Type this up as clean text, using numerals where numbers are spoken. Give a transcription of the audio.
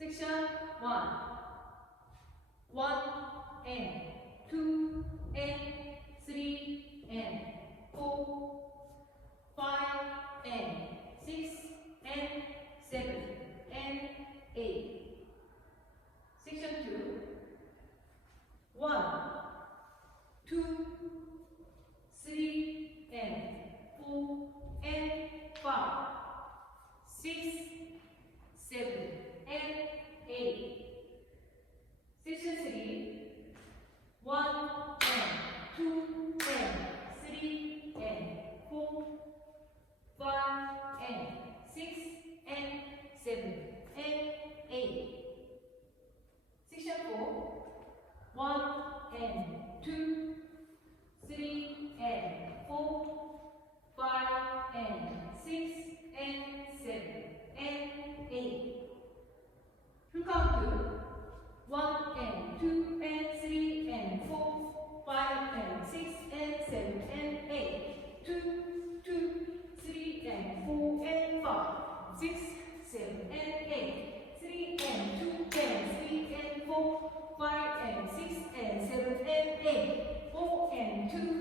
Section 1 and 2 and 3 and 4 5 and 6 and 7 and 8 Section 2 1 2 3 and 4 and 5 6 7 and 8 Section 3 1 and 2 and 3 and 4 5 and 6 and 7 and 8 Section 4 1 and 2 3 and 4 5 and 6 and 7 and 8 Full count 1 and 2 and 3 and 4 5 and 6 and 7 and 8 2 2 3 and 4 and 5 6 7 and 8 3 and 2 and 3 and 4 5 and 6 and 7 and 8 4 and 2